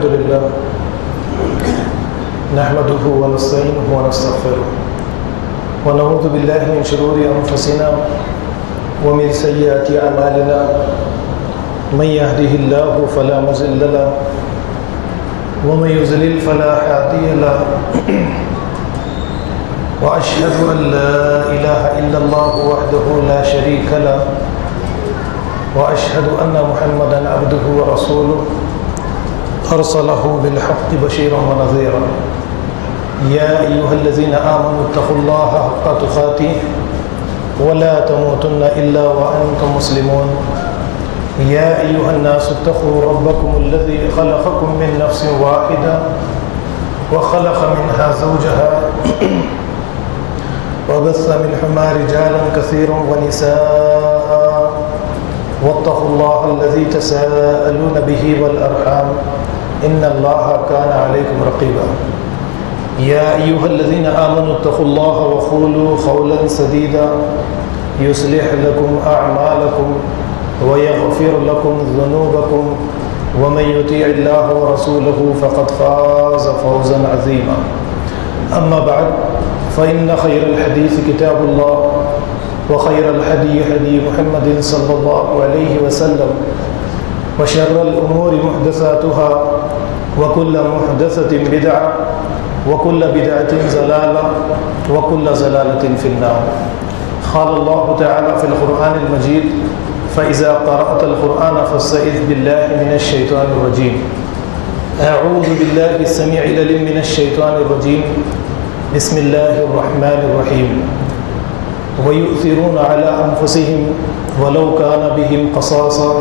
الحمد لله نحمده ونستعينه ونستغفره ونعوذ بالله من شرور أنفسنا ومن سيئات أعمالنا من يهده الله فلا مضل له ومن يضلل فلا هادي له وأشهد أن لا إله إلا الله وحده لا شريك له وأشهد أن محمدًا عبده ورسوله أرسله بالحق بشيرا ونذيرا يا أيها الذين آمنوا اتقوا الله حق تقاته ولا تموتن إلا وأنتم مسلمون يا أيها الناس اتقوا ربكم الذي خلقكم من نفس واحدة وخلق منها زوجها وبث منهما رجالا كثيرا ونساء واتقوا الله الذي تساءلون به والأرحام إن الله كان عليكم رقيبا يا أيها الذين آمنوا اتقوا الله وقولوا قولا سديدا يصلح لكم أعمالكم ويغفر لكم ذنوبكم ومن يطيع الله ورسوله فقد فاز فوزا عظيما أما بعد فإن خير الحديث كتاب الله وخير الهدي هدي محمد صلى الله عليه وسلم وشر الأمور محدثاتها وكل محدثة بدعة وكل بدعة ضلالة وكل ضلالة في النار قال الله تعالى في القرآن المجيد فإذا قرأت القرآن فاستعذ بالله من الشيطان الرجيم أعوذ بالله السميع العليم من الشيطان الرجيم بسم الله الرحمن الرحيم ويؤثرون على أنفسهم ولو كان بهم قصاصة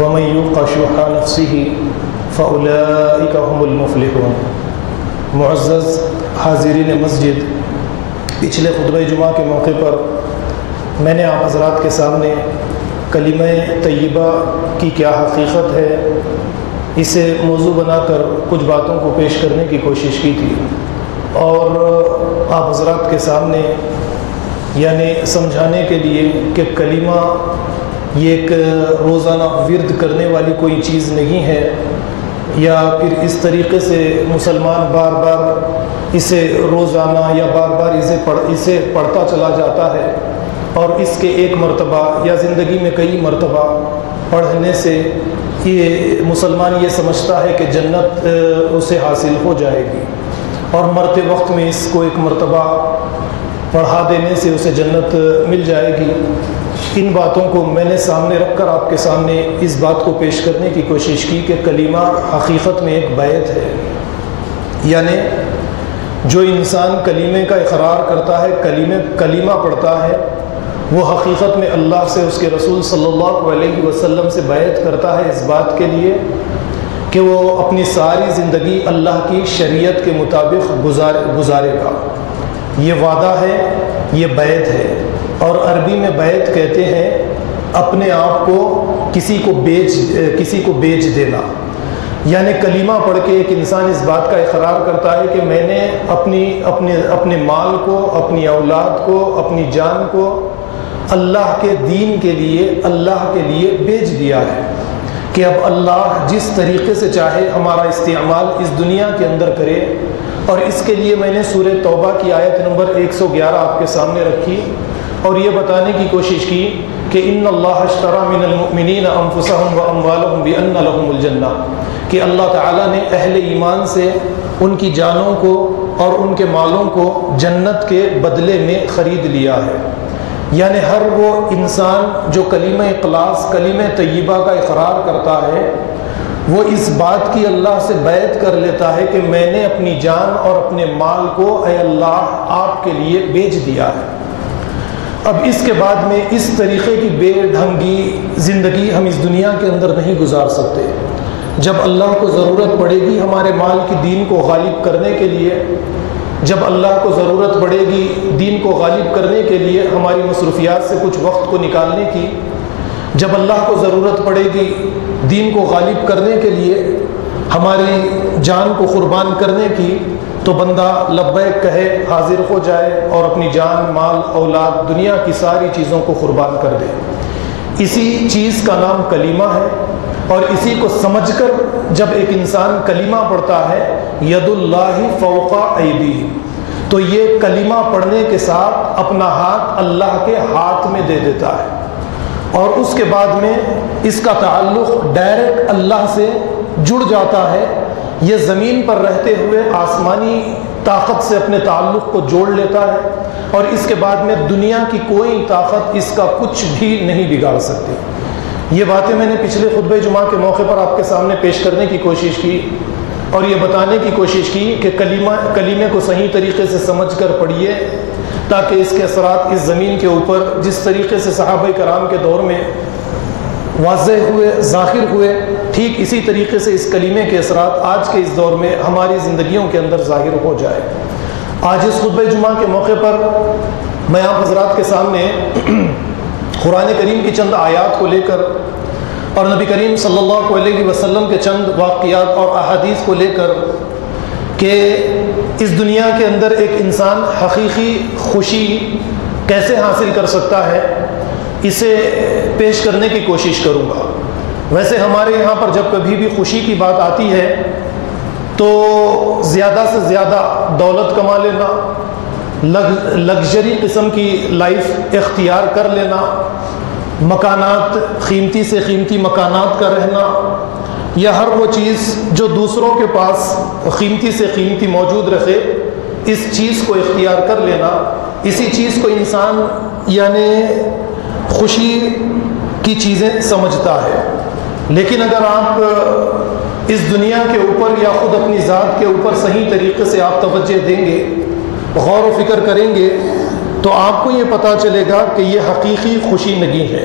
ومن يوق شح نفسه فأولئك هم المفلحون. معزز حاضرین مسجد، پچھلے خطبہ جمعہ کے موقع پر میں نے آپ حضرات کے سامنے کلمہ طیبہ کی کیا حقیقت ہے اسے موضوع بنا کر کچھ باتوں کو پیش کرنے کی کوشش کی تھی، اور آپ حضرات کے سامنے یعنی سمجھانے کے لیے کہ کلمہ یہ ایک روزانہ ورد کرنے والی کوئی چیز نہیں ہے، یا پھر اس طریقے سے مسلمان بار بار اسے روزانہ یا بار بار اسے پڑھتا چلا جاتا ہے، اور اس کے ایک مرتبہ یا زندگی میں کئی مرتبہ پڑھنے سے یہ مسلمان یہ سمجھتا ہے کہ جنت اسے حاصل ہو جائے گی، اور مرتے وقت میں اس کو ایک مرتبہ پڑھا دینے سے اسے جنت مل جائے گی۔ ان باتوں کو میں نے سامنے رکھ کر آپ کے سامنے اس بات کو پیش کرنے کی کوشش کی کہ کلمہ حقیقت میں ایک بیعت ہے، یعنی جو انسان کلمے کا اقرار کرتا ہے، کلمہ پڑھتا ہے، وہ حقیقت میں اللہ سے، اس کے رسول صلی اللہ علیہ وسلم سے بیعت کرتا ہے اس بات کے لیے کہ وہ اپنی ساری زندگی اللہ کی شریعت کے مطابق گزارے گا۔ یہ وعدہ ہے، یہ بیعت ہے، اور عربی میں بیعت کہتے ہیں اپنے آپ کو کسی کو بیچ دینا، یعنی کلمہ پڑھ کے ایک انسان اس بات کا اقرار کرتا ہے کہ میں نے اپنے مال کو، اپنی اولاد کو، اپنی جان کو اللہ کے دین کے لیے، اللہ کے لیے بیچ دیا ہے کہ اب اللہ جس طریقے سے چاہے ہمارا استعمال اس دنیا کے اندر کرے۔ اور اس کے لیے میں نے سورہ توبہ کی آیت نمبر 111 آپ کے سامنے رکھی اور یہ بتانے کی کوشش کی کہ ان اللہ اشتری من المؤمنین انفسهم واموالهم بان لهم الجنہ، کہ اللہ تعالیٰ نے اہل ایمان سے ان کی جانوں کو اور ان کے مالوں کو جنت کے بدلے میں خرید لیا ہے۔ یعنی ہر وہ انسان جو کلمہ اخلاص، کلمہ طیبہ کا اقرار کرتا ہے، وہ اس بات کی اللہ سے بیعت کر لیتا ہے کہ میں نے اپنی جان اور اپنے مال کو اے اللہ آپ کے لیے بیچ دیا ہے۔ اب اس کے بعد میں اس طریقے کی بے ڈھنگی زندگی ہم اس دنیا کے اندر نہیں گزار سکتے۔ جب اللہ کو ضرورت پڑے گی ہمارے مال کی دین کو غالب کرنے کے لیے، جب اللہ کو ضرورت پڑے گی دین کو غالب کرنے کے لیے ہماری مصروفیات سے کچھ وقت کو نکالنے کی، جب اللہ کو ضرورت پڑے گی دین کو غالب کرنے کے لیے ہماری جان کو قربان کرنے کی، تو بندہ لبیک کہے، حاضر ہو جائے اور اپنی جان، مال، اولاد، دنیا کی ساری چیزوں کو قربان کر دے۔ اسی چیز کا نام کلمہ ہے، اور اسی کو سمجھ کر جب ایک انسان کلمہ پڑھتا ہے ید اللہ فوق ایدیہم، تو یہ کلمہ پڑھنے کے ساتھ اپنا ہاتھ اللہ کے ہاتھ میں دے دیتا ہے، اور اس کے بعد میں اس کا تعلق ڈائریکٹ اللہ سے جڑ جاتا ہے۔ یہ زمین پر رہتے ہوئے آسمانی طاقت سے اپنے تعلق کو جوڑ لیتا ہے، اور اس کے بعد میں دنیا کی کوئی طاقت اس کا کچھ بھی نہیں بگاڑ سکتی۔ یہ باتیں میں نے پچھلے خطبہ جمعہ کے موقع پر آپ کے سامنے پیش کرنے کی کوشش کی، اور یہ بتانے کی کوشش کی کہ کلمے کو صحیح طریقے سے سمجھ کر پڑھیے، تاکہ اس کے اثرات اس زمین کے اوپر جس طریقے سے صحابہ کرام کے دور میں واضح ہوئے، ظاہر ہوئے، ٹھیک اسی طریقے سے اس کلمے کے اثرات آج کے اس دور میں ہماری زندگیوں کے اندر ظاہر ہو جائے۔ آج اس خطبہ جمعہ کے موقع پر میں آپ حضرات کے سامنے قرآن کریم کی چند آیات کو لے کر اور نبی کریم صلی اللہ علیہ وسلم کے چند واقعات اور احادیث کو لے کر کہ اس دنیا کے اندر ایک انسان حقیقی خوشی کیسے حاصل کر سکتا ہے، اسے پیش کرنے کی کوشش کروں گا۔ ویسے ہمارے یہاں پر جب کبھی بھی خوشی کی بات آتی ہے تو زیادہ سے زیادہ دولت کما لینا، لگژری قسم کی لائف اختیار کر لینا، مکانات، قیمتی سے قیمتی مکانات کا رہنا، یا ہر وہ چیز جو دوسروں کے پاس قیمتی سے قیمتی موجود رکھے، اس چیز کو اختیار کر لینا، اسی چیز کو انسان یعنی خوشی کی چیزیں سمجھتا ہے۔ لیکن اگر آپ اس دنیا کے اوپر یا خود اپنی ذات کے اوپر صحیح طریقے سے آپ توجہ دیں گے، غور و فکر کریں گے، تو آپ کو یہ پتہ چلے گا کہ یہ حقیقی خوشی نہیں ہے۔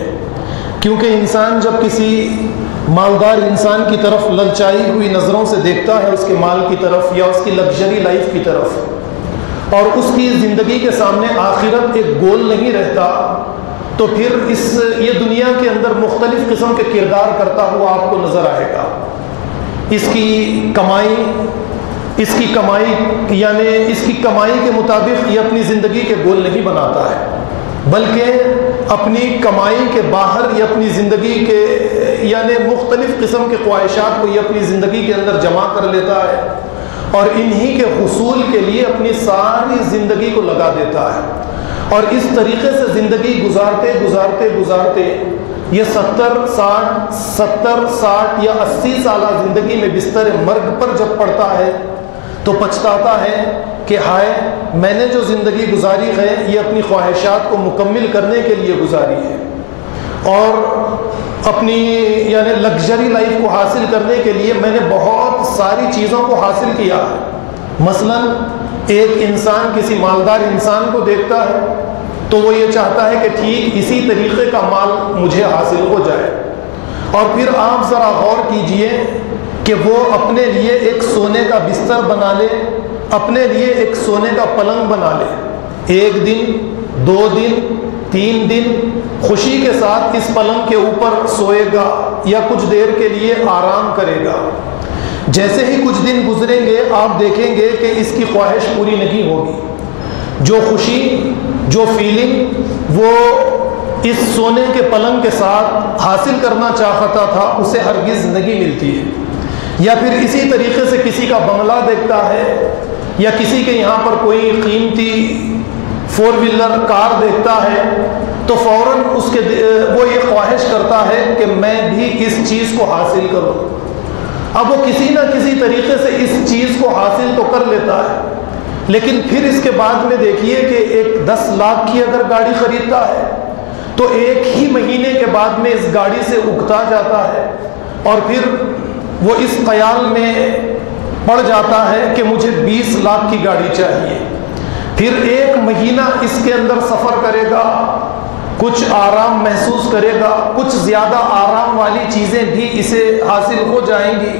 کیونکہ انسان جب کسی مالدار انسان کی طرف للچائی ہوئی نظروں سے دیکھتا ہے، اس کے مال کی طرف یا اس کی لگژری لائف کی طرف، اور اس کی زندگی کے سامنے آخرت ایک گول نہیں رہتا، تو پھر یہ دنیا کے اندر مختلف قسم کے کردار کرتا ہوا آپ کو نظر آئے گا۔ اس کی کمائی کے مطابق یہ اپنی زندگی کے گول نہیں بناتا ہے، بلکہ اپنی کمائی کے باہر یہ اپنی زندگی کے یعنی مختلف قسم کے خواہشات کو یہ اپنی زندگی کے اندر جمع کر لیتا ہے، اور انہی کے حصول کے لیے اپنی ساری زندگی کو لگا دیتا ہے، اور اس طریقے سے زندگی گزارتے یہ 70 یا 80 سالہ زندگی میں بستر مرگ پر جب پڑتا ہے تو پچھتاتا ہے کہ ہائے، میں نے جو زندگی گزاری ہے یہ اپنی خواہشات کو مکمل کرنے کے لیے گزاری ہے، اور اپنی یعنی لگژری لائف کو حاصل کرنے کے لیے میں نے بہت ساری چیزوں کو حاصل کیا ہے۔ مثلا ایک انسان کسی مالدار انسان کو دیکھتا ہے تو وہ یہ چاہتا ہے کہ ٹھیک اسی طریقے کا مال مجھے حاصل ہو جائے، اور پھر آپ ذرا غور کیجئے کہ وہ اپنے لیے ایک سونے کا بستر بنا لے، اپنے لیے ایک سونے کا پلنگ بنا لے، 1 دن 2 دن 3 دن خوشی کے ساتھ اس پلنگ کے اوپر سوئے گا یا کچھ دیر کے لیے آرام کرے گا۔ جیسے ہی کچھ دن گزریں گے آپ دیکھیں گے کہ اس کی خواہش پوری نہیں ہوگی، جو خوشی، جو فیلنگ وہ اس سونے کے پلنگ کے ساتھ حاصل کرنا چاہتا تھا اسے ہرگز نہیں ملتی ہے۔ یا پھر اسی طریقے سے کسی کا بنگلہ دیکھتا ہے یا کسی کے یہاں پر کوئی قیمتی 4 ویلر کار دیکھتا ہے تو فوراً وہ یہ خواہش کرتا ہے کہ میں بھی اس چیز کو حاصل کروں۔ اب وہ کسی نہ کسی طریقے سے اس چیز کو حاصل تو کر لیتا ہے، لیکن پھر اس کے بعد میں دیکھیے کہ ایک 10 لاکھ کی اگر گاڑی خریدتا ہے تو 1 ہی مہینے کے بعد میں اس گاڑی سے اکتا جاتا ہے، اور پھر وہ اس خیال میں پڑ جاتا ہے کہ مجھے 20 لاکھ کی گاڑی چاہیے۔ پھر 1 مہینہ اس کے اندر سفر کرے گا، کچھ آرام محسوس کرے گا، کچھ زیادہ آرام والی چیزیں بھی اسے حاصل ہو جائیں گی،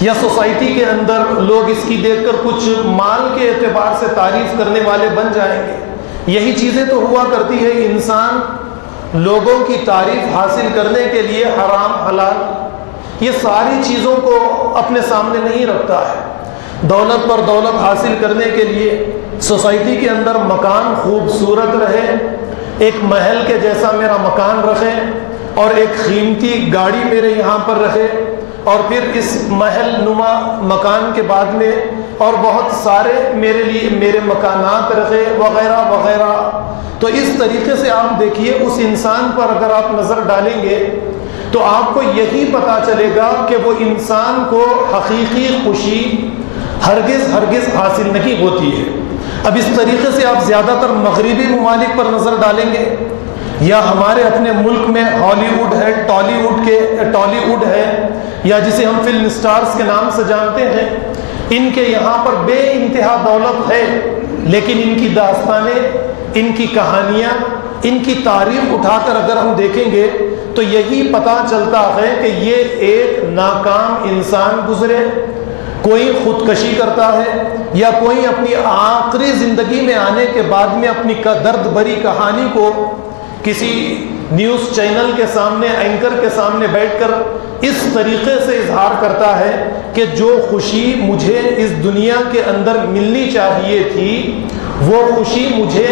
یا سوسائٹی کے اندر لوگ اس کی دیکھ کر کچھ مال کے اعتبار سے تعریف کرنے والے بن جائیں گے۔ یہی چیزیں تو ہوا کرتی ہے، انسان لوگوں کی تعریف حاصل کرنے کے لیے حرام حلال یہ ساری چیزوں کو اپنے سامنے نہیں رکھتا ہے۔ دولت پر دولت حاصل کرنے کے لیے سوسائٹی کے اندر مکان خوبصورت رہے، ایک محل کے جیسا میرا مکان رکھے، اور ایک قیمتی گاڑی میرے یہاں پر رہے، اور پھر اس محل نما مکان کے بعد میں اور بہت سارے میرے لیے میرے مکانات رہے وغیرہ وغیرہ. تو اس طریقے سے آپ دیکھیے اس انسان پر اگر آپ نظر ڈالیں گے تو آپ کو یہی پتہ چلے گا کہ وہ انسان کو حقیقی خوشی ہرگز حاصل نہیں ہوتی ہے. اب اس طریقے سے آپ زیادہ تر مغربی ممالک پر نظر ڈالیں گے یا ہمارے اپنے ملک میں ہالی ووڈ ہے، ٹالی ووڈ ہے، یا جسے ہم فلم سٹارز کے نام سے جانتے ہیں، ان کے یہاں پر بے انتہا دولت ہے، لیکن ان کی داستانیں، ان کی کہانیاں، ان کی تاریخ اٹھا کر اگر ہم دیکھیں گے تو یہی پتہ چلتا ہے کہ یہ ایک ناکام انسان گزرے، کوئی خودکشی کرتا ہے یا کوئی اپنی آخری زندگی میں آنے کے بعد میں اپنی درد بھری کہانی کو کسی نیوز چینل کے سامنے اینکر کے سامنے بیٹھ کر اس طریقے سے اظہار کرتا ہے کہ جو خوشی مجھے اس دنیا کے اندر ملنی چاہیے تھی وہ خوشی مجھے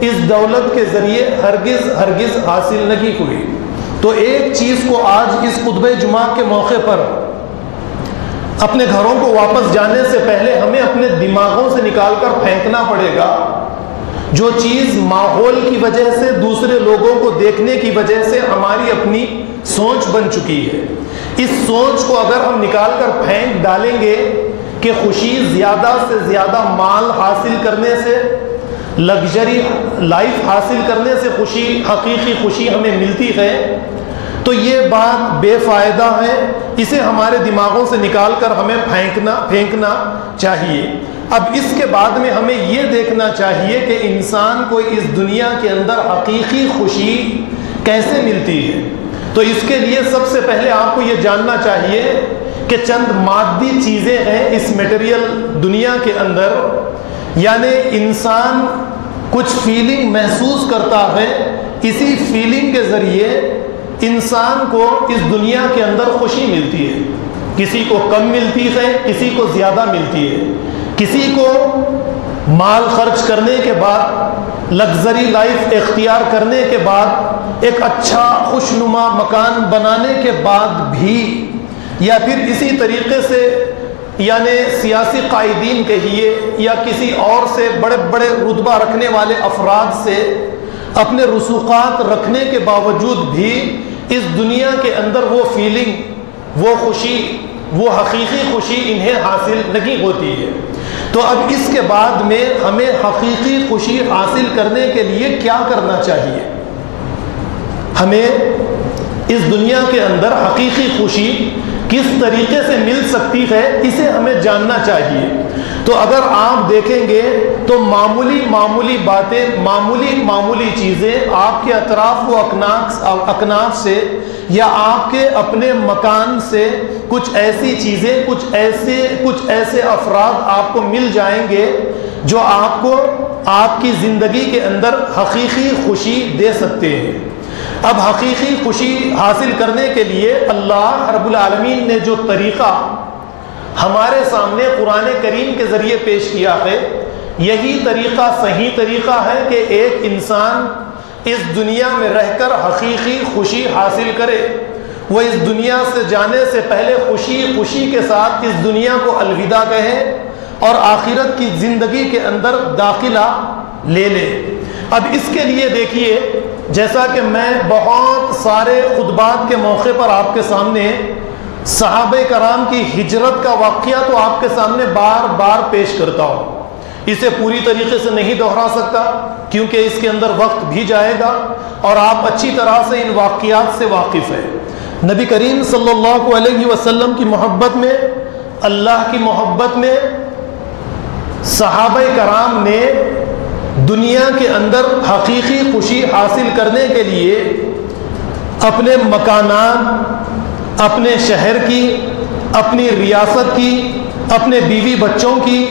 اس دولت کے ذریعے ہرگز حاصل نہیں ہوئی. تو ایک چیز کو آج اس خطبہ جمعہ کے موقع پر اپنے گھروں کو واپس جانے سے پہلے ہمیں اپنے دماغوں سے نکال کر پھینکنا پڑے گا. جو چیز ماحول کی وجہ سے، دوسرے لوگوں کو دیکھنے کی وجہ سے ہماری اپنی سوچ بن چکی ہے، اس سوچ کو اگر ہم نکال کر پھینک ڈالیں گے کہ خوشی زیادہ سے زیادہ مال حاصل کرنے سے، لگژری لائف حاصل کرنے سے حقیقی خوشی ہمیں ملتی ہے، تو یہ بات بے فائدہ ہے. اسے ہمارے دماغوں سے نکال کر ہمیں پھینکنا چاہیے. اب اس کے بعد میں ہمیں یہ دیکھنا چاہیے کہ انسان کو اس دنیا کے اندر حقیقی خوشی کیسے ملتی ہے. تو اس کے لیے سب سے پہلے آپ کو یہ جاننا چاہیے کہ چند مادی چیزیں ہیں اس میٹیریل دنیا کے اندر، یعنی انسان کچھ فیلنگ محسوس کرتا ہے، اسی فیلنگ کے ذریعے انسان کو اس دنیا کے اندر خوشی ملتی ہے. کسی کو کم ملتی ہے، کسی کو زیادہ ملتی ہے. کسی کو مال خرچ کرنے کے بعد، لگژری لائف اختیار کرنے کے بعد، ایک اچھا خوشنما مکان بنانے کے بعد بھی، یا پھر اسی طریقے سے یعنی سیاسی قائدین کہیے یا کسی اور سے بڑے بڑے رتبہ رکھنے والے افراد سے اپنے رسوخات رکھنے کے باوجود بھی اس دنیا کے اندر وہ فیلنگ، وہ خوشی، وہ حقیقی خوشی انہیں حاصل نہیں ہوتی ہے. تو اب اس کے بعد میں ہمیں حقیقی خوشی حاصل کرنے کے لیے کیا کرنا چاہیے؟ ہمیں اس دنیا کے اندر حقیقی خوشی کس طریقے سے مل سکتی ہے اسے ہمیں جاننا چاہیے. تو اگر آپ دیکھیں گے تو معمولی باتیں، معمولی چیزیں آپ کے اطراف و اکناف سے یا آپ کے اپنے مکان سے کچھ ایسی چیزیں، کچھ ایسے افراد آپ کو مل جائیں گے جو آپ کو آپ کی زندگی کے اندر حقیقی خوشی دے سکتے ہیں. اب حقیقی خوشی حاصل کرنے کے لیے اللہ رب العالمین نے جو طریقہ ہمارے سامنے قرآن کریم کے ذریعے پیش کیا ہے، یہی طریقہ صحیح طریقہ ہے کہ ایک انسان اس دنیا میں رہ کر حقیقی خوشی حاصل کرے. وہ اس دنیا سے جانے سے پہلے خوشی کے ساتھ اس دنیا کو الوداع کہے اور آخرت کی زندگی کے اندر داخلہ لے لے. اب اس کے لیے دیکھیے، جیسا کہ میں بہت سارے خطبات کے موقع پر آپ کے سامنے صحابہ کرام کی ہجرت کا واقعہ تو آپ کے سامنے بار بار پیش کرتا ہوں. اسے پوری طریقے سے نہیں دہرا سکتا کیونکہ اس کے اندر وقت بھی جائے گا اور آپ اچھی طرح سے ان واقعات سے واقف ہیں. نبی کریم صلی اللہ علیہ وسلم کی محبت میں، اللہ کی محبت میں صحابہ کرام نے دنیا کے اندر حقیقی خوشی حاصل کرنے کے لیے اپنے مکانات، اپنے شہر کی، اپنی ریاست کی، اپنے بیوی بچوں کی،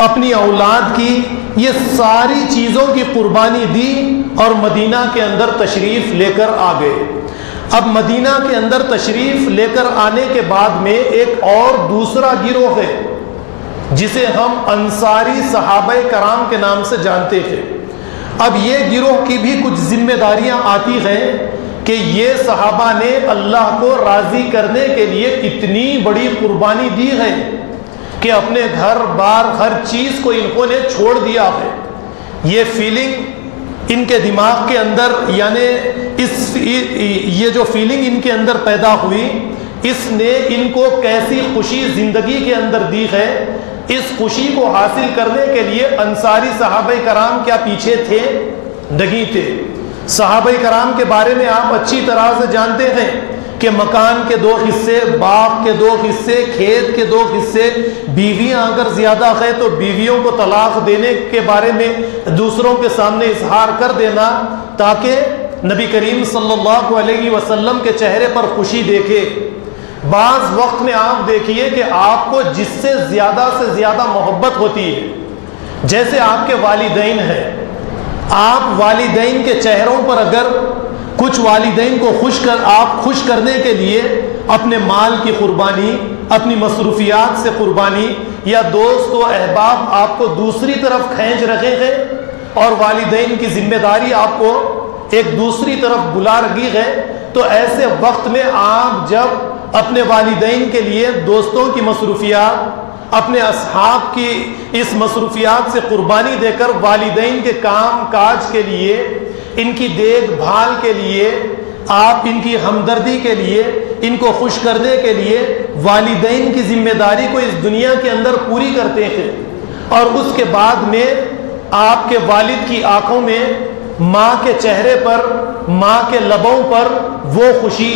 اپنی اولاد کی، یہ ساری چیزوں کی قربانی دی اور مدینہ کے اندر تشریف لے کر آ گئے. اب مدینہ کے اندر تشریف لے کر آنے کے بعد میں ایک اور دوسرا گروہ ہے جسے ہم انصاری صحابہ کرام کے نام سے جانتے تھے. اب یہ گروہ کی بھی کچھ ذمہ داریاں آتی ہیں کہ یہ صحابہ نے اللہ کو راضی کرنے کے لیے اتنی بڑی قربانی دی ہے کہ اپنے گھر بار ہر چیز کو انہوں نے چھوڑ دیا ہے۔ یہ فیلنگ ان کے دماغ کے اندر، یعنی یہ جو فیلنگ ان کے اندر پیدا ہوئی، اس نے ان کو کیسی خوشی زندگی کے اندر دی ہے۔ اس خوشی کو حاصل کرنے کے لیے انصاری صحابہ کرام کیا پیچھے تھے؟ نہیں تھے۔ صحابہ کرام کے بارے میں آپ اچھی طرح سے جانتے ہیں کہ مکان کے 2 حصے، باغ کے 2 حصے، کھیت کے 2 حصے، بیویاں اگر زیادہ ہے تو بیویوں کو طلاق دینے کے بارے میں دوسروں کے سامنے اظہار کر دینا تاکہ نبی کریم صلی اللہ علیہ وسلم کے چہرے پر خوشی دیکھے۔ بعض وقت میں آپ دیکھیے کہ آپ کو جس سے زیادہ محبت ہوتی ہے، جیسے آپ کے والدین ہیں، آپ والدین کے چہروں پر اگر کچھ والدین کو خوش کرنے کے لیے اپنے مال کی قربانی، اپنی مصروفیات سے قربانی، یا دوست و احباب آپ کو دوسری طرف کھینچ رہے ہیں اور والدین کی ذمہ داری آپ کو ایک دوسری طرف بلا رہی ہے، تو ایسے وقت میں آپ جب اپنے والدین کے لیے دوستوں کی مصروفیات، اپنے اصحاب کی اس مصروفیات سے قربانی دے کر والدین کے کام کاج کے لیے، ان کی دیکھ بھال کے لیے، آپ ان کی ہمدردی کے لیے، ان کو خوش کرنے کے لیے والدین کی ذمہ داری کو اس دنیا کے اندر پوری کرتے ہیں، اور اس کے بعد میں آپ کے والد کی آنکھوں میں، ماں کے چہرے پر، ماں کے لبوں پر وہ خوشی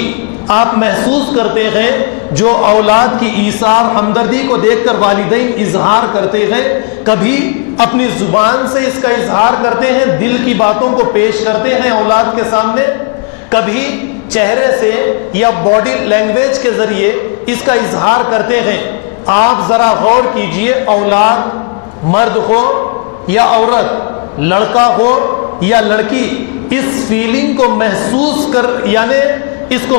آپ محسوس کرتے ہیں جو اولاد کی ایثار ہمدردی کو دیکھ کر والدین اظہار کرتے ہیں۔ کبھی اپنی زبان سے اس کا اظہار کرتے ہیں، دل کی باتوں کو پیش کرتے ہیں اولاد کے سامنے، کبھی چہرے سے یا باڈی لینگویج کے ذریعے اس کا اظہار کرتے ہیں۔ آپ ذرا غور کیجئے، اولاد مرد ہو یا عورت، لڑکا ہو یا لڑکی، اس فیلنگ کو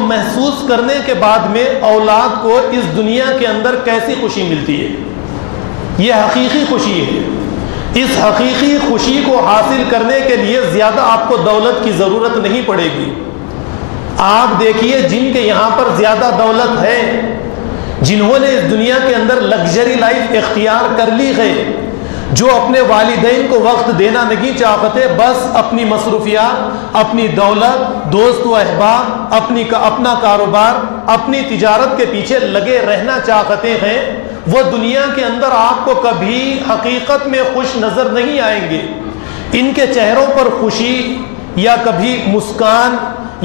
محسوس کرنے کے بعد میں اولاد کو اس دنیا کے اندر کیسی خوشی ملتی ہے؟ یہ حقیقی خوشی ہے۔ اس حقیقی خوشی کو حاصل کرنے کے لیے زیادہ آپ کو دولت کی ضرورت نہیں پڑے گی۔ آپ دیکھیے جن کے یہاں پر زیادہ دولت ہے، جنہوں نے اس دنیا کے اندر لگژری لائف اختیار کر لی ہے، جو اپنے والدین کو وقت دینا نہیں چاہتے، بس اپنی مصروفیات، اپنی دولت، دوست و احباب، اپنا کاروبار، اپنی تجارت کے پیچھے لگے رہنا چاہتے ہیں، وہ دنیا کے اندر آپ کو کبھی حقیقت میں خوش نظر نہیں آئیں گے۔ ان کے چہروں پر خوشی یا کبھی مسکان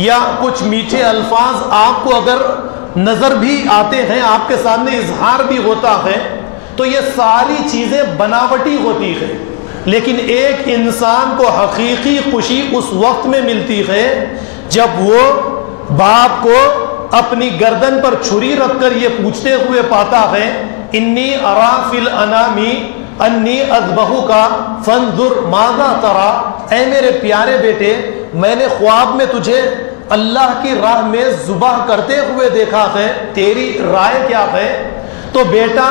یا کچھ میٹھے الفاظ آپ کو اگر نظر بھی آتے ہیں، آپ کے سامنے اظہار بھی ہوتا ہے، تو یہ ساری چیزیں بناوٹی ہوتی ہے۔ لیکن ایک انسان کو حقیقی خوشی اس وقت میں ملتی ہے جب وہ باپ کو اپنی گردن پر چھری رکھ کر یہ پوچھتے ہوئے پاتا ہے، انی ارا فی الانامی انی اذبحک فانظر ماذا تری، اے میرے پیارے بیٹے، میں نے خواب میں تجھے اللہ کی راہ میں ذبح کرتے ہوئے دیکھا ہے، تیری رائے کیا ہے؟ تو بیٹا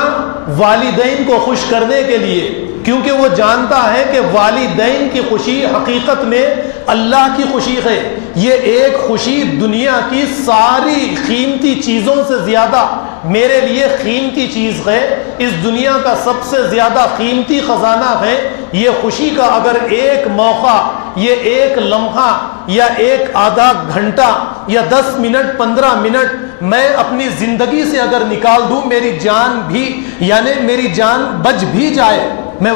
والدین کو خوش کرنے کے لیے، کیونکہ وہ جانتا ہے کہ والدین کی خوشی حقیقت میں اللہ کی خوشی ہے، یہ ایک خوشی دنیا کی ساری قیمتی چیزوں سے زیادہ میرے لیے قیمتی چیز ہے، اس دنیا کا سب سے زیادہ قیمتی خزانہ ہے۔ یہ خوشی کا اگر ایک موقع، یہ ایک لمحہ یا ایک آدھا گھنٹہ یا 10 منٹ 15 منٹ میں اپنی زندگی سے اگر نکال دوں، میری جان بچ بھی جائے، میں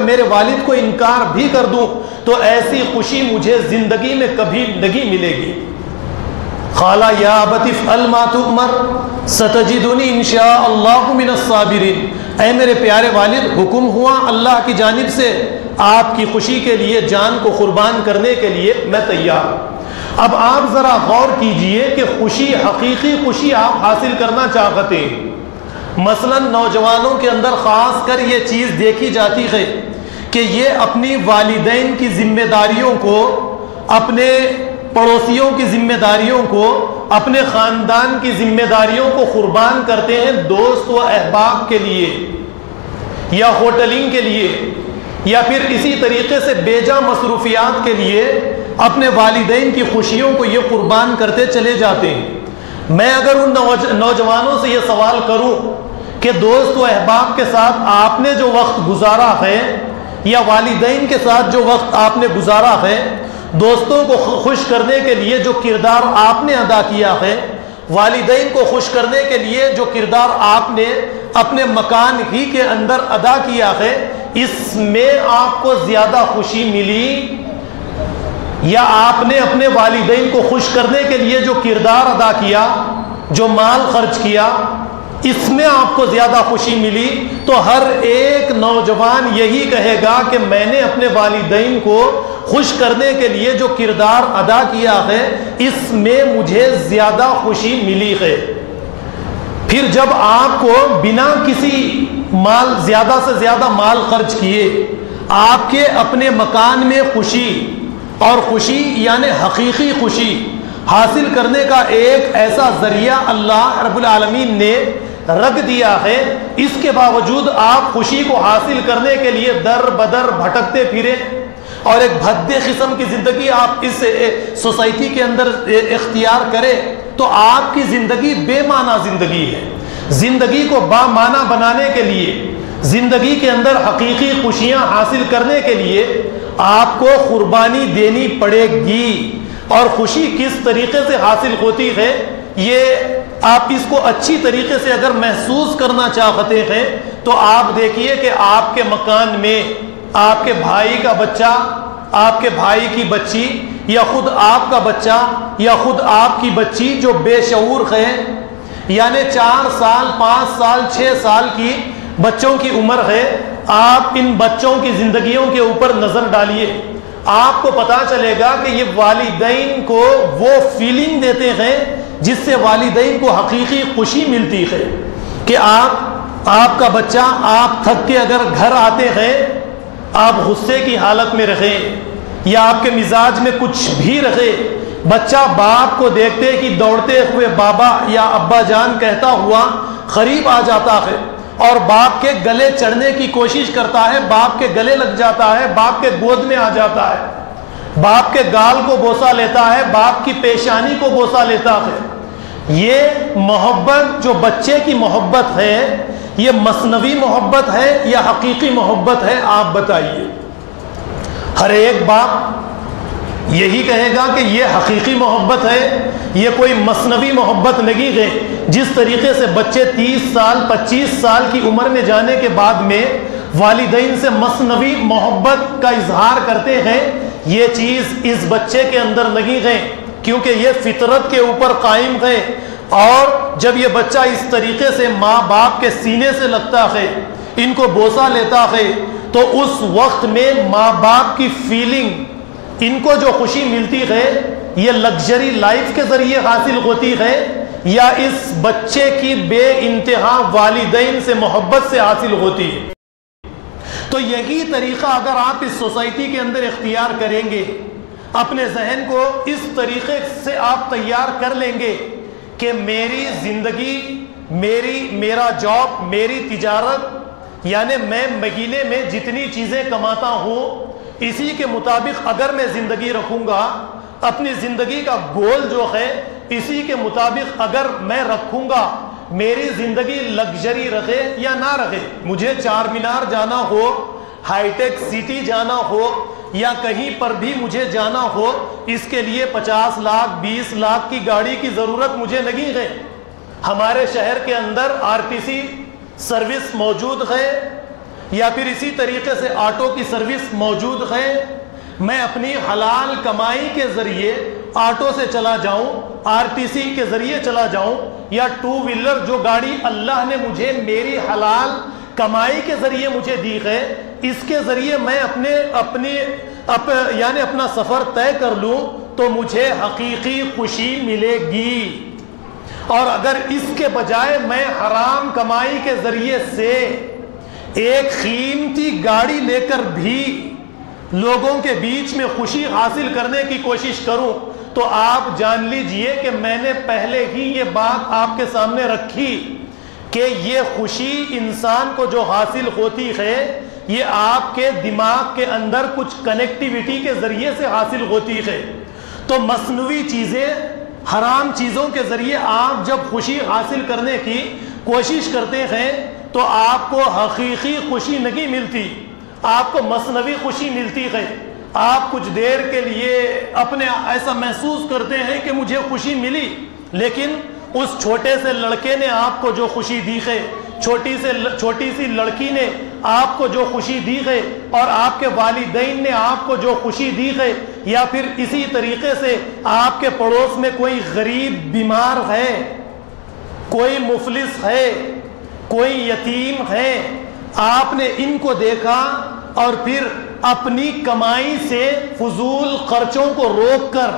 میرے والد کو انکار بھی کر دوں، تو ایسی خوشی مجھے زندگی میں کبھی نہیں ملے گی۔ قال یا ابت افعل ما تؤمر ستجدنی انشاء اللہ من الصابرین، اے میرے پیارے والد، حکم ہوا اللہ کی جانب سے آپ کی خوشی کے لیے، جان کو قربان کرنے کے لیے میں تیار ہوں۔ اب آپ ذرا غور کیجئے کہ خوشی، حقیقی خوشی آپ حاصل کرنا چاہتے ہیں، مثلا نوجوانوں کے اندر خاص کر یہ چیز دیکھی جاتی ہے کہ یہ اپنی والدین کی ذمہ داریوں کو، اپنے پڑوسیوں کی ذمہ داریوں کو، اپنے خاندان کی ذمہ داریوں کو قربان کرتے ہیں دوست و احباب کے لیے یا ہوٹلنگ کے لیے یا پھر اسی طریقے سے بیجا مصروفیات کے لیے، اپنے والدین کی خوشیوں کو یہ قربان کرتے چلے جاتے ہیں۔ میں اگر ان نوجوانوں سے یہ سوال کروں کہ دوست و احباب کے ساتھ آپ نے جو وقت گزارا ہے یا والدین کے ساتھ جو وقت آپ نے گزارا ہے، دوستوں کو خوش کرنے کے لیے جو کردار آپ نے ادا کیا ہے، والدین کو خوش کرنے کے لیے جو کردار آپ نے اپنے مکان ہی کے اندر ادا کیا ہے، اس میں آپ کو زیادہ خوشی ملی یا آپ نے اپنے والدین کو خوش کرنے کے لیے جو کردار ادا کیا، جو مال خرچ کیا، اس میں آپ کو زیادہ خوشی ملی؟ تو ہر ایک نوجوان یہی کہے گا کہ میں نے اپنے والدین کو خوش کرنے کے لیے جو کردار ادا کیا ہے، اس میں مجھے زیادہ خوشی ملی ہے۔ پھر جب آپ کو بنا کسی زیادہ سے زیادہ مال خرچ کیے آپ کے اپنے مکان میں خوشی، اور خوشی یعنی حقیقی خوشی حاصل کرنے کا ایک ایسا ذریعہ اللہ رب العالمین نے رکھ دیا ہے، اس کے باوجود آپ خوشی کو حاصل کرنے کے لیے در بدر بھٹکتے پھرے اور ایک بھدے قسم کی زندگی آپ اس سوسائٹی کے اندر اختیار کرے، تو آپ کی زندگی بے معنی زندگی ہے۔ زندگی کو با معنی بنانے کے لیے، زندگی کے اندر حقیقی خوشیاں حاصل کرنے کے لیے آپ کو قربانی دینی پڑے گی۔ اور خوشی کس طریقے سے حاصل ہوتی ہے، یہ آپ اس کو اچھی طریقے سے اگر محسوس کرنا چاہتے ہیں تو آپ دیکھیے کہ آپ کے مکان میں آپ کے بھائی کا بچہ، آپ کے بھائی کی بچی، یا خود آپ کا بچہ یا خود آپ کی بچی جو بے شعور ہے، یعنی 4 سال 5 سال 6 سال کی بچوں کی عمر ہے، آپ ان بچوں کی زندگیوں کے اوپر نظر ڈالیے، آپ کو پتا چلے گا کہ یہ والدین کو وہ فیلنگ دیتے ہیں جس سے والدین کو حقیقی خوشی ملتی ہے کہ آپ کا بچہ آپ تھک کے اگر گھر آتے ہیں، آپ غصے کی حالت میں رہیں یا آپ کے مزاج میں کچھ بھی رہے، بچہ باپ کو دیکھتے کہ دوڑتے ہوئے بابا یا ابا جان کہتا ہوا قریب آ جاتا ہے اور باپ کے گلے چڑھنے کی کوشش کرتا ہے، باپ کے گلے لگ جاتا ہے، باپ کے گود میں آ جاتا ہے، باپ کے گال کو بوسہ لیتا ہے، باپ کی پیشانی کو بوسہ لیتا ہے۔ یہ محبت جو بچے کی محبت ہے، یہ مصنوعی محبت ہے یا حقیقی محبت ہے؟ آپ بتائیے۔ ہر ایک باپ یہی کہے گا کہ یہ حقیقی محبت ہے، یہ کوئی مصنوعی محبت نہیں ہے۔ جس طریقے سے بچے 30 سال 25 سال کی عمر میں جانے کے بعد میں والدین سے مصنوعی محبت کا اظہار کرتے ہیں، یہ چیز اس بچے کے اندر نہیں ہے، کیونکہ یہ فطرت کے اوپر قائم ہے۔ اور جب یہ بچہ اس طریقے سے ماں باپ کے سینے سے لگتا ہے، ان کو بوسہ لیتا ہے، تو اس وقت میں ماں باپ کی فیلنگ، ان کو جو خوشی ملتی ہے، یہ لگژری لائف کے ذریعے حاصل ہوتی ہے یا اس بچے کی بے انتہا والدین سے محبت سے حاصل ہوتی ہے؟ تو یہی طریقہ اگر آپ اس سوسائٹی کے اندر اختیار کریں گے، اپنے ذہن کو اس طریقے سے آپ تیار کر لیں گے کہ میری زندگی، میرا جاب، میری تجارت، یعنی میں مہینے میں جتنی چیزیں کماتا ہوں اسی کے مطابق اگر میں زندگی رکھوں گا، اپنی زندگی کا گول جو ہے اسی کے مطابق اگر میں رکھوں گا، میری زندگی لگژری رہے یا نہ رہے، مجھے چار مینار جانا ہو، ہائی ٹیک سٹی جانا ہو یا کہیں پر بھی مجھے جانا ہو، اس کے لیے 50 لاکھ 20 لاکھ کی گاڑی کی ضرورت مجھے نہیں ہے۔ ہمارے شہر کے اندر RTC سروس موجود ہے یا پھر اسی طریقے سے آٹو کی سروس موجود ہے، میں اپنی حلال کمائی کے ذریعے آٹو سے چلا جاؤں، RTC کے ذریعے چلا جاؤں، یا 2 ویلر جو گاڑی اللہ نے مجھے میری حلال کمائی کے ذریعے مجھے دی ہے، اس کے ذریعے میں یعنی اپنا سفر طے کر لوں تو مجھے حقیقی خوشی ملے گی۔ اور اگر اس کے بجائے میں حرام کمائی کے ذریعے سے ایک قیمتی گاڑی لے کر بھی لوگوں کے بیچ میں خوشی حاصل کرنے کی کوشش کروں تو آپ جان لیجئے کہ میں نے پہلے ہی یہ بات آپ کے سامنے رکھی کہ یہ خوشی انسان کو جو حاصل ہوتی ہے یہ آپ کے دماغ کے اندر کچھ کنیکٹیویٹی کے ذریعے سے حاصل ہوتی ہے. تو مصنوعی چیزیں، حرام چیزوں کے ذریعے آپ جب خوشی حاصل کرنے کی کوشش کرتے ہیں تو آپ کو حقیقی خوشی نہیں ملتی، آپ کو مصنوعی خوشی ملتی ہے. آپ کچھ دیر کے لیے اپنے ایسا محسوس کرتے ہیں کہ مجھے خوشی ملی، لیکن اس چھوٹے سے لڑکے نے آپ کو جو خوشی دی ہے، چھوٹی سی لڑکی نے آپ کو جو خوشی دی ہے، اور آپ کے والدین نے آپ کو جو خوشی دی ہے، یا پھر اسی طریقے سے آپ کے پڑوس میں کوئی غریب بیمار ہے، کوئی مفلس ہے، کوئی یتیم ہے، آپ نے ان کو دیکھا اور پھر اپنی کمائی سے فضول خرچوں کو روک کر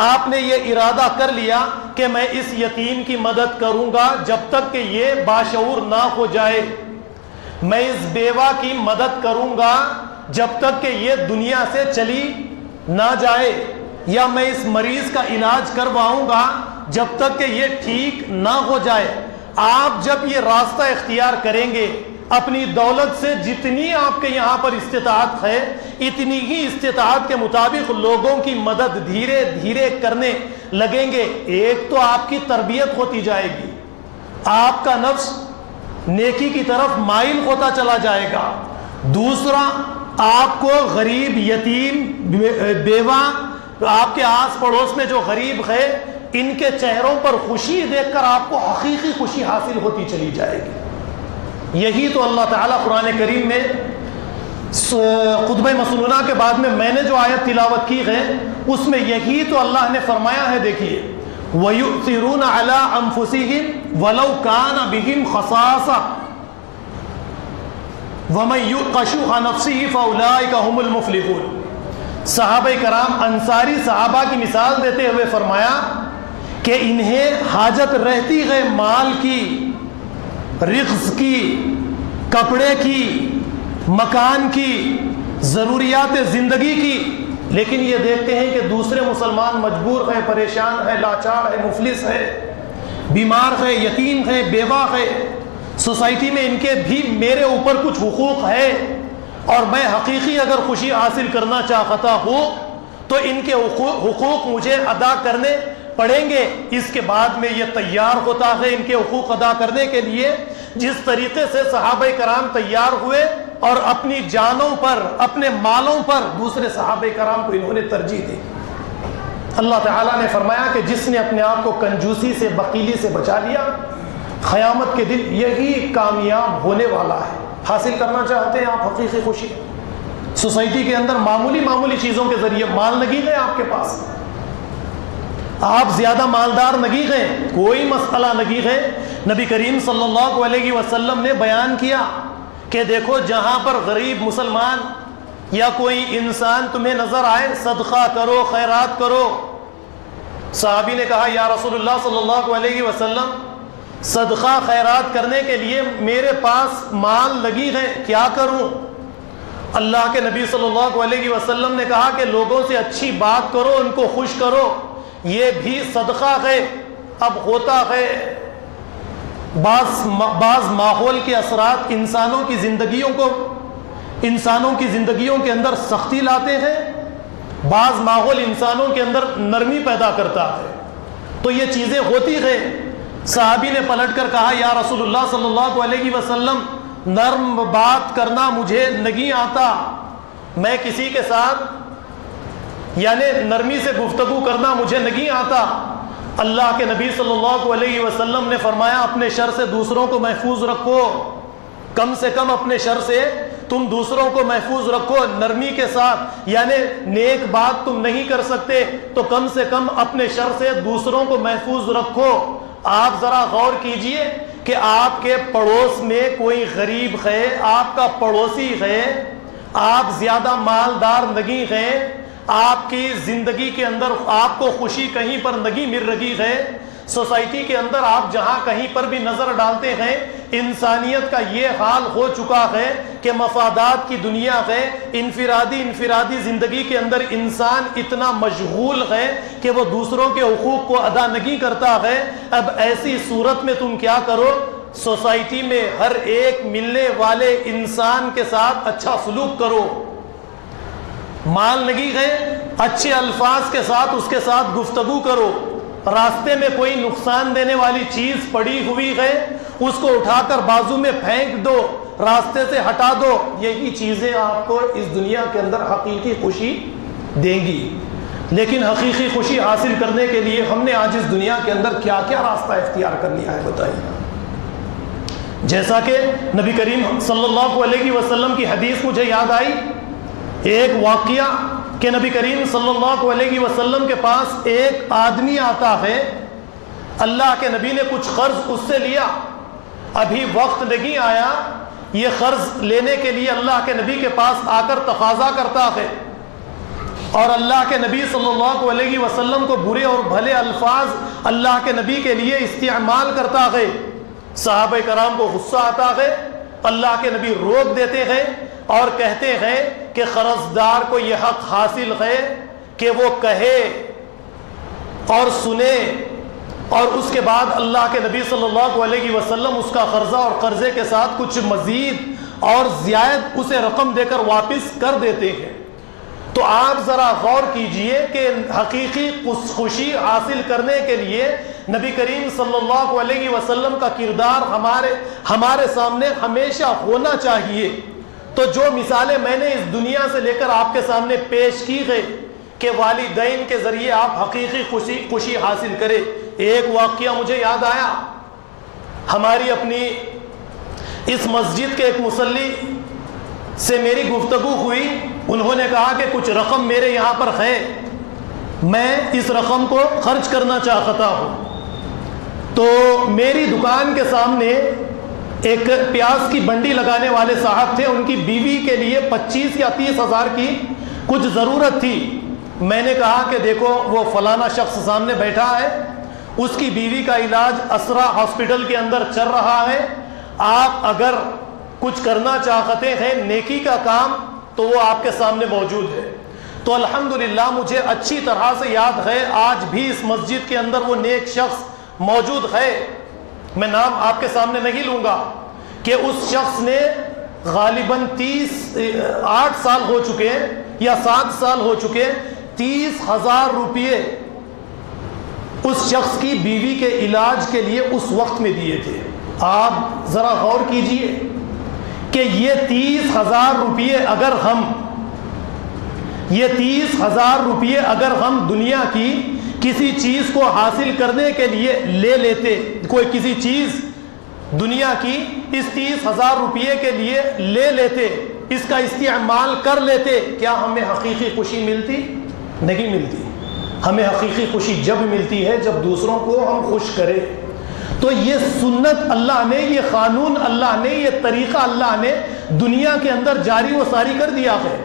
آپ نے یہ ارادہ کر لیا کہ میں اس یتیم کی مدد کروں گا جب تک کہ یہ باشعور نہ ہو جائے، میں اس بیوہ کی مدد کروں گا جب تک کہ یہ دنیا سے چلی نہ جائے، یا میں اس مریض کا علاج کرواؤں گا جب تک کہ یہ ٹھیک نہ ہو جائے. آپ جب یہ راستہ اختیار کریں گے، اپنی دولت سے جتنی آپ کے یہاں پر استطاعت ہے اتنی ہی استطاعت کے مطابق لوگوں کی مدد دھیرے دھیرے کرنے لگیں گے. ایک تو آپ کی تربیت ہوتی جائے گی، آپ کا نفس نیکی کی طرف مائل ہوتا چلا جائے گا. دوسرا، آپ کو غریب، یتیم، بیوہ، آپ کے آس پڑوس میں جو غریب ہے ان کے چہروں پر خوشی دیکھ کر آپ کو حقیقی خوشی حاصل ہوتی چلی جائے گی. یہی تو اللہ تعالیٰ قرآن کریم میں خطبہ مسنونہ کے بعد میں نے جو آیت تلاوت کی ہے اس میں یہی تو اللہ نے فرمایا ہے. دیکھیے، وَيُؤْثِرُونَ عَلَىٰ أَنفُسِهِمْ وَلَوْ كَانَ بِهِمْ خَصَاصَةٌ وَمَن يُوقَ شُحَّ نَفْسِهِ فَأُولَٰئِكَ هُمُ الْمُفْلِحُونَ. صحابہ کرام انصاری صحابہ کی مثال دیتے ہوئے فرمایا کہ انہیں حاجت رہتی ہے مال کی، رزق کی، کپڑے کی، مکان کی، ضروریات زندگی کی، لیکن یہ دیکھتے ہیں کہ دوسرے مسلمان مجبور ہے، پریشان ہے، لاچار ہے، مفلس ہے، بیمار ہے، یتیم ہے، بیوہ ہے. سوسائٹی میں ان کے بھی میرے اوپر کچھ حقوق ہے، اور میں حقیقی اگر خوشی حاصل کرنا چاہتا ہوں تو ان کے حقوق مجھے ادا کرنے پڑیں گے. اس کے بعد میں یہ تیار ہوتا ہے ان کے حقوق ادا کرنے کے لیے. جس طریقے سے صحابہ کرام تیار ہوئے اور اپنی جانوں پر، اپنے مالوں پر دوسرے صحابہ کرام کو انہوں نے ترجیح دی. اللہ تعالیٰ نے فرمایا کہ جس نے اپنے آپ کو کنجوسی سے، بخیلی سے بچا لیا، قیامت کے دن یہی کامیاب ہونے والا ہے. حاصل کرنا چاہتے ہیں آپ حقیقی خوشی؟ سوسائٹی کے اندر معمولی چیزوں کے ذریعے مال نہیں ہے آپ کے پاس، آپ زیادہ مالدار نہیں ہیں، کوئی مسئلہ نہیں ہے. نبی کریم صلی اللہ علیہ وسلم نے بیان کیا کہ دیکھو جہاں پر غریب مسلمان یا کوئی انسان تمہیں نظر آئے صدقہ کرو، خیرات کرو. صحابی نے کہا یا رسول اللہ صلی اللہ علیہ وسلم صدقہ خیرات کرنے کے لیے میرے پاس مال لگی ہے، کیا کروں؟ اللہ کے نبی صلی اللہ علیہ وسلم نے کہا کہ لوگوں سے اچھی بات کرو، ان کو خوش کرو، یہ بھی صدقہ ہے. اب ہوتا ہے بعض ماحول کے اثرات انسانوں کی زندگیوں کے اندر سختی لاتے ہیں، بعض ماحول انسانوں کے اندر نرمی پیدا کرتا ہے، تو یہ چیزیں ہوتی ہیں. صحابی نے پلٹ کر کہا یا رسول اللہ صلی اللہ علیہ وسلم نرم بات کرنا مجھے نہیں آتا، میں کسی کے ساتھ یعنی نرمی سے گفتگو کرنا مجھے نہیں آتا. اللہ کے نبی صلی اللہ علیہ وسلم نے فرمایا اپنے شر سے دوسروں کو محفوظ رکھو، کم سے کم اپنے شر سے تم دوسروں کو محفوظ رکھو نرمی کے ساتھ. یعنی نیک بات تم نہیں کر سکتے تو کم سے کم اپنے شر سے دوسروں کو محفوظ رکھو. آپ ذرا غور کیجئے کہ آپ کے پڑوس میں کوئی غریب ہے، آپ کا پڑوسی ہے، آپ زیادہ مالدار نہیں ہیں، آپ کی زندگی کے اندر آپ کو خوشی کہیں پر نہیں مل رہی ہے. سوسائٹی کے اندر آپ جہاں کہیں پر بھی نظر ڈالتے ہیں انسانیت کا یہ حال ہو چکا ہے کہ مفادات کی دنیا ہے، انفرادی زندگی کے اندر انسان اتنا مشغول ہے کہ وہ دوسروں کے حقوق کو ادا نہیں کرتا ہے. اب ایسی صورت میں تم کیا کرو، سوسائٹی میں ہر ایک ملنے والے انسان کے ساتھ اچھا سلوک کرو. مال نہیں ہے، اچھے الفاظ کے ساتھ اس کے ساتھ گفتگو کرو. راستے میں کوئی نقصان دینے والی چیز پڑی ہوئی ہے اس کو اٹھا کر بازو میں پھینک دو، راستے سے ہٹا دو. یہی چیزیں آپ کو اس دنیا کے اندر حقیقی خوشی دیں گی. لیکن حقیقی خوشی حاصل کرنے کے لیے ہم نے آج اس دنیا کے اندر کیا کیا راستہ اختیار کر لیا ہے بتائیے. جیسا کہ نبی کریم صلی اللہ علیہ وسلم کی حدیث مجھے یاد آئی، ایک واقعہ کہ نبی کریم صلی اللہ علیہ وسلم کے پاس ایک آدمی آتا ہے، اللہ کے نبی نے کچھ قرض اس سے لیا، ابھی وقت نہیں آیا، یہ قرض لینے کے لیے اللہ کے نبی کے پاس آ کر تقاضا کرتا ہے، اور اللہ کے نبی صلی اللہ علیہ وسلم کو برے اور بھلے الفاظ اللہ کے نبی کے لیے استعمال کرتا ہے. صحابہ کرام کو غصہ آتا ہے، اللہ کے نبی روک دیتے ہیں اور کہتے ہیں کہ قرضدار کو یہ حق حاصل ہے کہ وہ کہے اور سنے، اور اس کے بعد اللہ کے نبی صلی اللہ علیہ وسلم اس کا قرضہ اور قرضے کے ساتھ کچھ مزید اور زیادہ اسے رقم دے کر واپس کر دیتے ہیں. تو آپ ذرا غور کیجئے کہ حقیقی خوشی حاصل کرنے کے لیے نبی کریم صلی اللہ علیہ وسلم کا کردار ہمارے سامنے ہمیشہ ہونا چاہیے. تو جو مثالیں میں نے اس دنیا سے لے کر آپ کے سامنے پیش کی گئی کہ والدین کے ذریعے آپ حقیقی خوشی حاصل کریں. ایک واقعہ مجھے یاد آیا، ہماری اپنی اس مسجد کے ایک مصلی سے میری گفتگو ہوئی. انہوں نے کہا کہ کچھ رقم میرے یہاں پر ہے، میں اس رقم کو خرچ کرنا چاہتا ہوں. تو میری دکان کے سامنے ایک پیاز کی بنڈی لگانے والے صاحب تھے، ان کی بیوی کے لیے 25 یا 30 ہزار کی کچھ ضرورت تھی. میں نے کہا کہ دیکھو وہ فلانا شخص سامنے بیٹھا ہے، اس کی بیوی کا علاج اسرا ہاسپٹل کے اندر چل رہا ہے، آپ اگر کچھ کرنا چاہتے ہیں نیکی کا کام تو وہ آپ کے سامنے موجود ہے. تو الحمدللہ مجھے اچھی طرح سے یاد ہے، آج بھی اس مسجد کے اندر وہ نیک شخص موجود ہے. میں نام آپ کے سامنے نہیں لوں گا کہ اس شخص نے غالباً 8 سال ہو چکے یا 7 سال ہو چکے 30,000 روپئے اس شخص کی بیوی کے علاج کے لیے اس وقت میں دیے تھے. آپ ذرا غور کیجئے کہ یہ 30,000 روپئے اگر ہم دنیا کی کسی چیز کو حاصل کرنے کے لیے لے لیتے، کوئی کسی چیز دنیا کی اس 30,000 روپئے کے لیے لے لیتے، اس کا استعمال کر لیتے، کیا ہمیں حقیقی خوشی ملتی؟ نہیں ملتی. ہمیں حقیقی خوشی جب ملتی ہے جب دوسروں کو ہم خوش کریں. تو یہ سنت اللہ نے، یہ قانون اللہ نے، یہ طریقہ اللہ نے دنیا کے اندر جاری و ساری کر دیا ہے.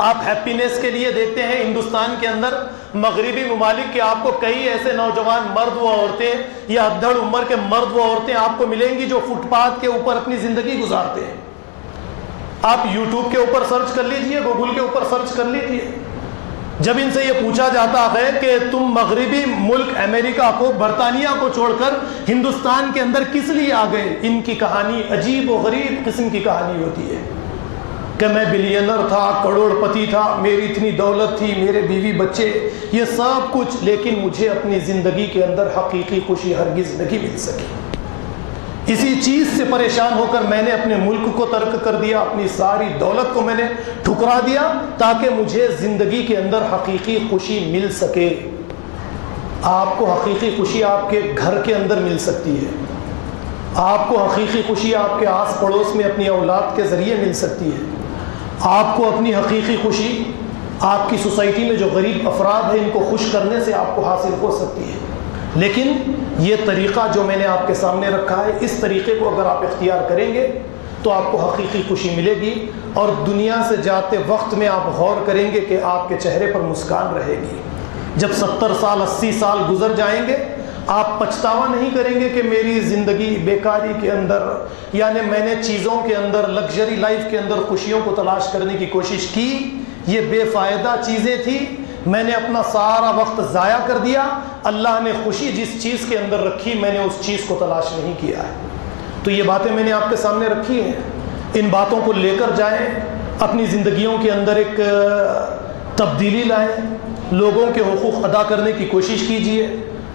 آپ ہیپینس کے لیے دیکھتے ہیں ہندوستان کے اندر، مغربی ممالک کے آپ کو کئی ایسے نوجوان مرد و عورتیں یا ادھڑ عمر کے مرد و عورتیں آپ کو ملیں گی جو فٹ پاتھ کے اوپر اپنی زندگی گزارتے ہیں. آپ یوٹیوب کے اوپر سرچ کر لیجئے، گوگل کے اوپر سرچ کر لیجئے. جب ان سے یہ پوچھا جاتا ہے کہ تم مغربی ملک امریکہ کو، برطانیہ کو چھوڑ کر ہندوستان کے اندر کس لیے آ گئے، ان کی کہانی عجیب و غریب قسم کی کہانی ہوتی ہے کہ میں بلینر تھا، کروڑ پتی تھا، میری اتنی دولت تھی، میرے بیوی بچے، یہ سب کچھ، لیکن مجھے اپنی زندگی کے اندر حقیقی خوشی ہرگز نہیں مل سکی. اسی چیز سے پریشان ہو کر میں نے اپنے ملک کو ترک کر دیا، اپنی ساری دولت کو میں نے ٹھکرا دیا تاکہ مجھے زندگی کے اندر حقیقی خوشی مل سکے. آپ کو حقیقی خوشی آپ کے گھر کے اندر مل سکتی ہے، آپ کو حقیقی خوشی آپ کے آس پڑوس میں اپنی اولاد کے ذریعے مل سکتی ہے، آپ کو اپنی حقیقی خوشی آپ کی سوسائٹی میں جو غریب افراد ہیں ان کو خوش کرنے سے آپ کو حاصل ہو سکتی ہے. لیکن یہ طریقہ جو میں نے آپ کے سامنے رکھا ہے، اس طریقے کو اگر آپ اختیار کریں گے تو آپ کو حقیقی خوشی ملے گی، اور دنیا سے جاتے وقت میں آپ غور کریں گے کہ آپ کے چہرے پر مسکان رہے گی. جب 70 سال 80 سال گزر جائیں گے آپ پچھتاوا نہیں کریں گے کہ میری زندگی بیکاری کے اندر، یعنی میں نے چیزوں کے اندر، لگژری لائف کے اندر خوشیوں کو تلاش کرنے کی کوشش کی، یہ بے فائدہ چیزیں تھی، میں نے اپنا سارا وقت ضائع کر دیا. اللہ نے خوشی جس چیز کے اندر رکھی میں نے اس چیز کو تلاش نہیں کیا ہے. تو یہ باتیں میں نے آپ کے سامنے رکھی ہیں، ان باتوں کو لے کر جائیں، اپنی زندگیوں کے اندر ایک تبدیلی لائیں، لوگوں کے حقوق ادا کرنے کی کوشش کیجیے۔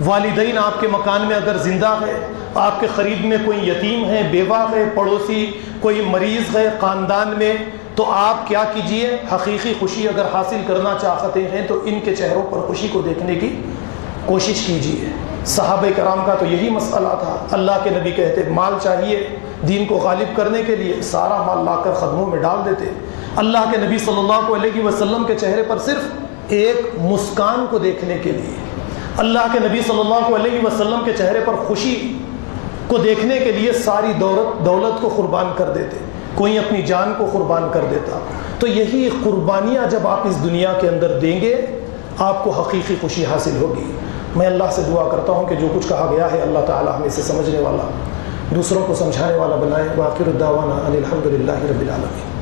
والدین آپ کے مکان میں اگر زندہ ہے، آپ کے قریب میں کوئی یتیم ہے، بیوہ ہے، پڑوسی کوئی مریض ہے خاندان میں، تو آپ کیا کیجئے، حقیقی خوشی اگر حاصل کرنا چاہتے ہیں تو ان کے چہروں پر خوشی کو دیکھنے کی کوشش کیجئے۔ صحابہ کرام کا تو یہی مسئلہ تھا۔ اللہ کے نبی کہتے مال چاہیے دین کو غالب کرنے کے لیے، سارا مال لا کر قدموں میں ڈال دیتے۔ اللہ کے نبی صلی اللہ علیہ وسلم کے چہرے پر صرف ایک مسکان کو دیکھنے کے لیے، اللہ کے نبی صلی اللہ علیہ وسلم کے چہرے پر خوشی کو دیکھنے کے لیے ساری دولت کو قربان کر دیتے، کوئی اپنی جان کو قربان کر دیتا۔ تو یہی قربانیاں جب آپ اس دنیا کے اندر دیں گے، آپ کو حقیقی خوشی حاصل ہوگی۔ میں اللہ سے دعا کرتا ہوں کہ جو کچھ کہا گیا ہے اللہ تعالی ہمیں سے سمجھنے والا، دوسروں کو سمجھانے والا بنائے۔ وآخر الدعوانا ان الحمد للہ رب العالمین۔